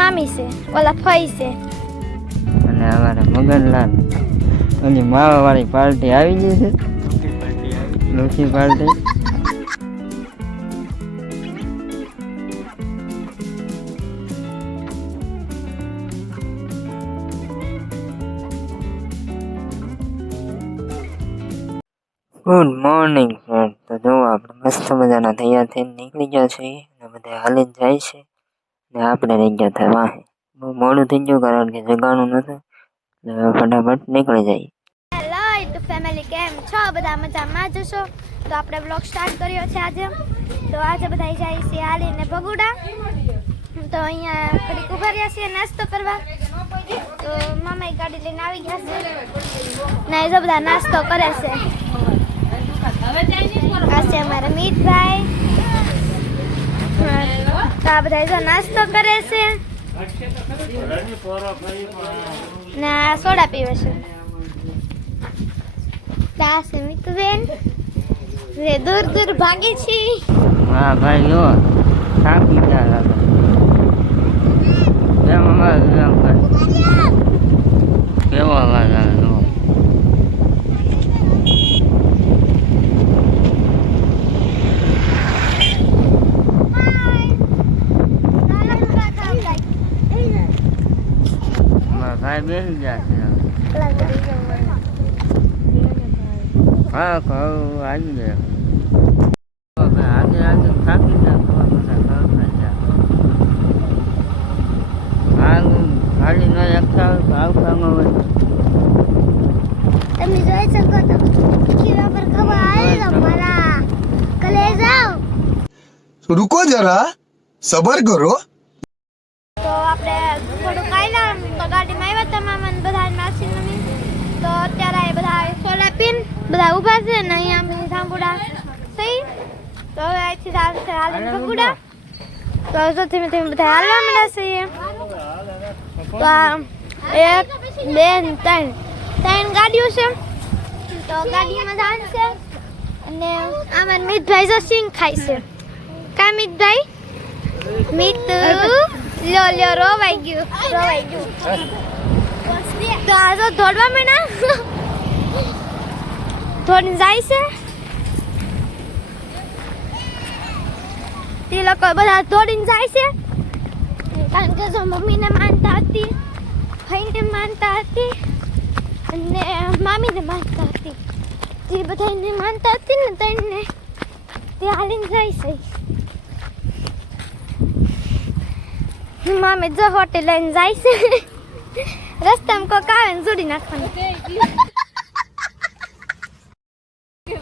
મામી છે, ઓલા ફઈ છે અને અમારા મગનલાલ ઓલી માવા વાળી પાર્ટી આવી ગઈ છે. Lucy party good morning friend. તો જો આપણે મસ્ત મજાના તૈયાર થઈને નીકળી ગયા છીએ અને બધા હાલીને જાય છે ને આપણે રહી ગયા હતા વાહે. બહુ મોડું થઈ ગયું કારણ કે જગાનું નતું એટલે ફટાફટ નીકળી જઈએ. હેલો યુટ્યુબ ફેમિલી, કેમ છો? બધા મજામાં જ છો? તો આપણે બ્લોગ સ્ટાર્ટ કર્યો છે આજે. તો આજે બધા જાય છે હાલીને ભગુડા. તો અહીંયા ઘડીક ઉભા રહ્યા છીએ નાસ્તો કરવા. તો મામા ગાડી લઈને આવી ગયા છે ને એ જો બધા નાસ્તો કરે છે. આ છે અમારા મીતભાઈ. તો આ બધા જો નાસ્તો કરે છે ને આ સોડા પીવે છે. આ છે મીતુબેન, જે દૂર દૂર ભાગે છે. હા ભાઈ જો થાકી ગયા કેમ અમારે કેવો અવાજ આવે જો. ભાઈ બેસી ગયા છે. હા કહું આવી ગયા આજે આજે થાકી ગયા ખાલી ન એકતા આવતામાં હોય. તમે જોઈ શકો તો ખીરા પર ખબર આવે તો મારા કલેજા. रुको जरा सबर करो. તો આપણે થોડું કાયલા તો ગાડીમાં આવ્યા હતા મામા ને બધા માસી મમ્મી. તો અત્યારે એ બધા સોલા પીન બધા ઊભા છે ને અહીંયા અમે જાંબુડા સહી. તો હવે અહીંથી ચાલશે હાલીને ભગુડા. તો જો ધીમે ધીમે બધા હાલવા માંડ્યા છે. તો આ 1 2 3 ગાડીઓ છે. તો ગાડીમાં જાન છે અને આમાં મીતભાઈ જો સિંગ ખાય છે. કા મીતભાઈ? મીતુ લો લો રોવાઈ ગયું. તો આ જો દોડવા માંડ્યા. દોડીને જાય છે. તે લોકો બધા દોડીને જાય છે કારણ કે જો મમ્મીને માનતા હતી, ભાઈને માનતા હતી અને મામીને માનતા હતી. જે બધાને માનતા હતી ને તેને તે હાલીને જાય છે. મામી જો હોટેલ લઈને જાય છે. રસ્તામાં કોક આવે ને જોડી નાખવાનું.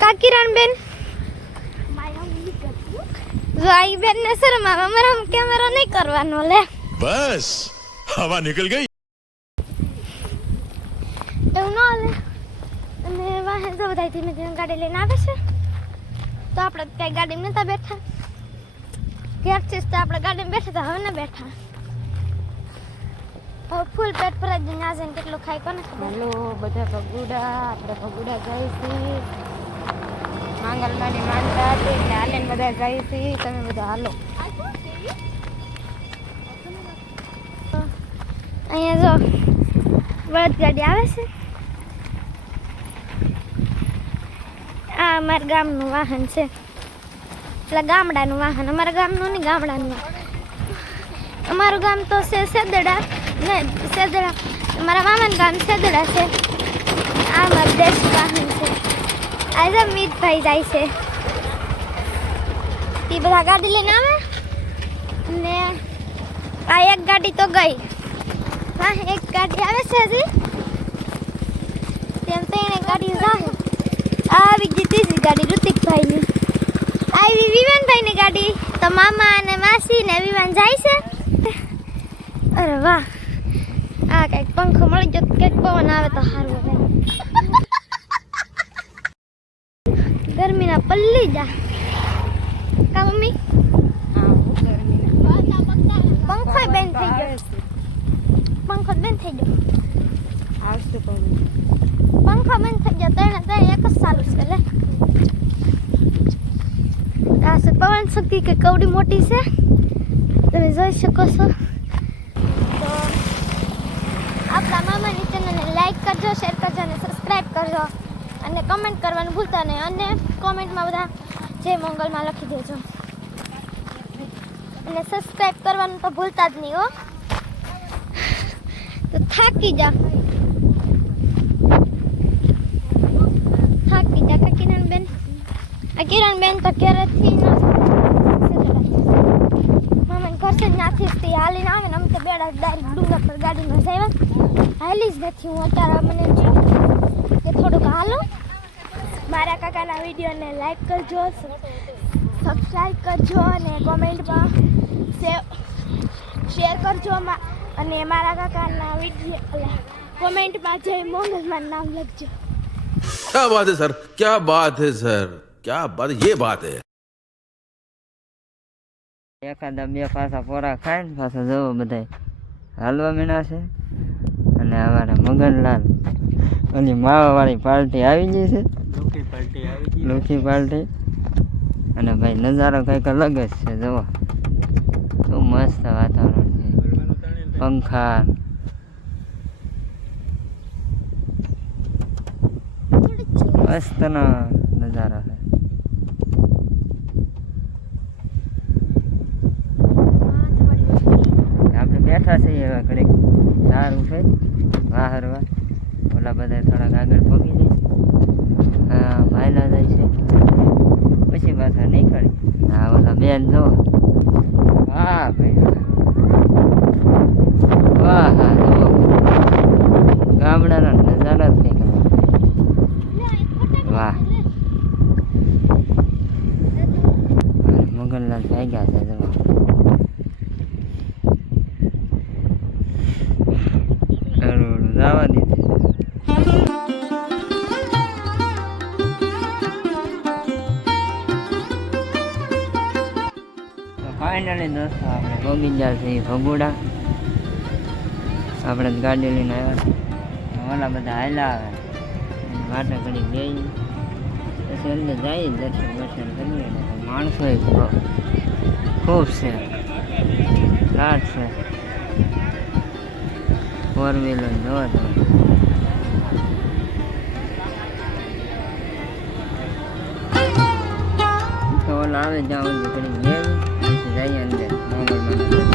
કા કિરણ બેન ભાઈ બેન ને શરમ આવે. અમારા કેમેરો નહીં કરવાનો લે. બસ હવા નીકળ ગઈ. એવું ન લે. અને વાહન તો બધા ધીમે ધીમે ગાડી લઈને આવે છે. તો આપણે ક્યાંય ગાડીમાં નતા બેઠા. ઘેરથી તો આપણે ગાડીમાં બેઠા હતા, હવે ન બેઠા. હવે ફૂલ પેટ ભરાઈ જઈને આજે કેટલું ખાઈ કોને ખબર. હેલો બધા ભગુડા, આપણે ભગુડા જાય છીએ. માંગલમાની માનતા હતી એટલે હાલે બધા જાય છે. તમે બધા હાલો. અહીંયા જો બળદ ગાડી આવે છે. આ અમારા ગામનું વાહન છે, એટલે ગામડાનું વાહન. અમારા ગામનું નહીં, ગામડાનું વાહન. અમારું ગામ તો છે સેદડા ને સેદડા. મારા મામાનું ગામ સેદડા છે. આ અમારું દેશ વાહન છે. આજે મીતભાઈ જાય છે. એ બધા ગાડી લઈને આવે ને આ એક ગાડી તો ગઈ. હા એક ગાડી આવે છે હજી. તેમ તેને ગાડી જાય. આવી ગઈ ત્રીજી ગાડી ઋતિકભાઈની. આવી વિવાનભાઈની ગાડી. તો મામા અને માસી ને વિવાન જાય છે. અરે વાહ, આ કંઈક પંખો મળી જતો, કંઈક પવન આવે તો સારું હોય. ગરમીના પલ્લી જા કા મમ્મી. પંખો બંધ થઈ ગયો. પંખો બંધ થઈ ગયો. પંખો બંધ થઈ ગયો. ત્રણે ત્રણ એક જ સારું છે. લે આ છે પવન શક્તિ કે કવડી મોટી છે, તમે જોઈ શકો છો. કરજો અને કમેન્ટ કરવાનું ભૂલતા નહીં અને કોમેન્ટમાં બધા જય મંગલમાં લખી દેજો અને સબસ્ક્રાઈબ કરવાનું તો ભૂલતા જ નહીં હો. તો થાકી જા કિરણબેન. આ કિરણબેન તો ઘરેથી મામાને ઘરથી જ નાથી હાલીને આવે ને અમે તો બેડા ડાયરેક્ટ ડુંગર પર ગાડીમાં જઈવા હાલી જ નથી. હું અત્યારે મને એમ થયું કે થોડુંક હાલો. મારા કાકાના વિડીયોને લાઈક કરજો, સબસ્ક્રાઈબ કરજો અને કોમેન્ટમાં શેર કરજો અને મારા કાકાના વિડીયો કોમેન્ટમાં જય મંગલમાં નામ લખજો. क्या बात है सर, क्या बात है सर, क्या बात, ये बात है. એકાદા બે પાછા પોરા ખાય ને પાછા જવો બધા હાલવા મીણા છે. અને અમારા મગનલાલ અને માવાવાળી પાર્ટી આવી ગઈ છે, લુખી પાર્ટી. અને ભાઈ નજારો કંઈક અલગ જ છે. જુઓ શું મસ્ત વાતાવરણ છે, પંખા મસ્તનો નજારો છે. આપણે બેઠા છીએ હવે ઘડીક ધાર ઉઠે વાહરવા. ઓલા બધા થોડાક આગળ પગી જાય છે, હા ભાઈલા જાય છે, પછી પાછા નીકળી. હા ઓલા બેન જો, વાહ ભાઈ વાહ, હા જો ગામડાનો નજારો જ કંઈક વાહ. મગનલાલ ભાગ્યા છે જવા. જવા દીધી ફાઇનલી દોસ્તો આપણે પહોંચી ગયા છીએ ભગુડા. આપણે ગાડી લઈને આવ્યા, ઓલા બધા હાલ્યા આવે માટે ઘડી ગઈ પછી અંદર જઈ દર્શન દર્શન કરીએ. માણસો ખૂબ છે, લાટ છે, ફોર વ્હીલર જોવો તો ઓલા આવે જ્યાં ઘડી ગઈ પછી જઈએ અંદર મંગળમાં.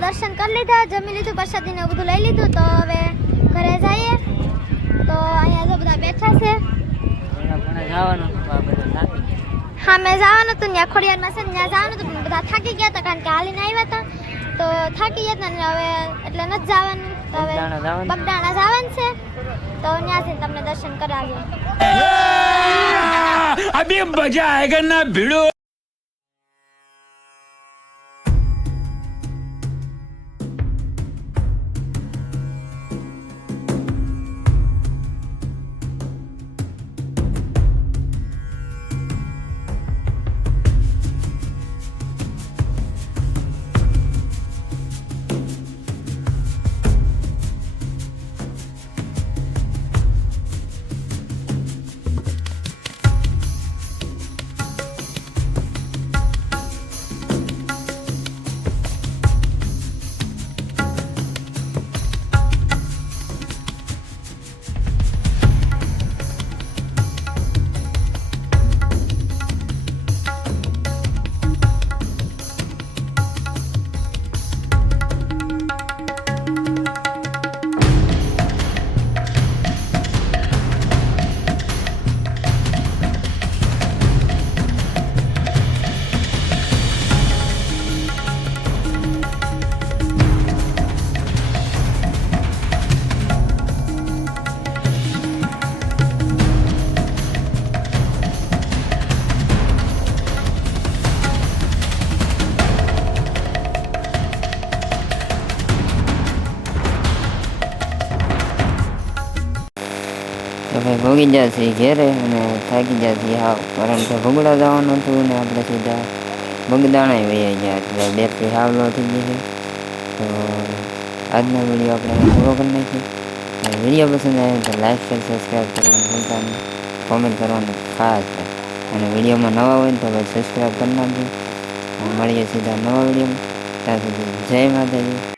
દર્શન કરી લીધા, જમી લીધું, પ્રસાદીને બધું લઈ લીધું. તો હવે ઘરે જઈએ. તો અહીંયા જો બધા બેઠા છે. હા મેં જવાનું હતું ત્યાં ખોડિયારમાં છે, ત્યાં જવાનું હતું પણ બધા થાકી ગયા હતા કારણ કે હાલીને આવ્યા હતા. તો થાકી ગયા હતા ને હવે એટલે નથી જવાનું. તો હવે બગદાણા જવાનું છે, તો ત્યાંથી તમને દર્શન કરાવીએ. अभी मजा आएगा ना भिड़ो. હવે ભોગી ગયા છીએ ઘેરે અને થાકી ગયા છીએ હાવ, કારણ કે ભગુડા જવાનું હતું ને આપણે સીધા બગદાણા વહી ગયા એટલે બેટરી હાવ લો થઈ ગઈ છે. તો આજનો વિડીયો આપણે પૂરો કરી નાખીએ. વિડીયો પસંદ આવે તો લાઈક શેર સબસ્ક્રાઈબ કરવાનું ભૂલતા નહીં, કોમેન્ટ કરવાનું ખાસ છે. અને વિડીયોમાં નવા હોય ને તો ભાઈ સબસ્ક્રાઈબ કરી નાખજો. મળીએ સીધા નવા વિડીયોમાં. ત્યાં સુધી જય માતાજી.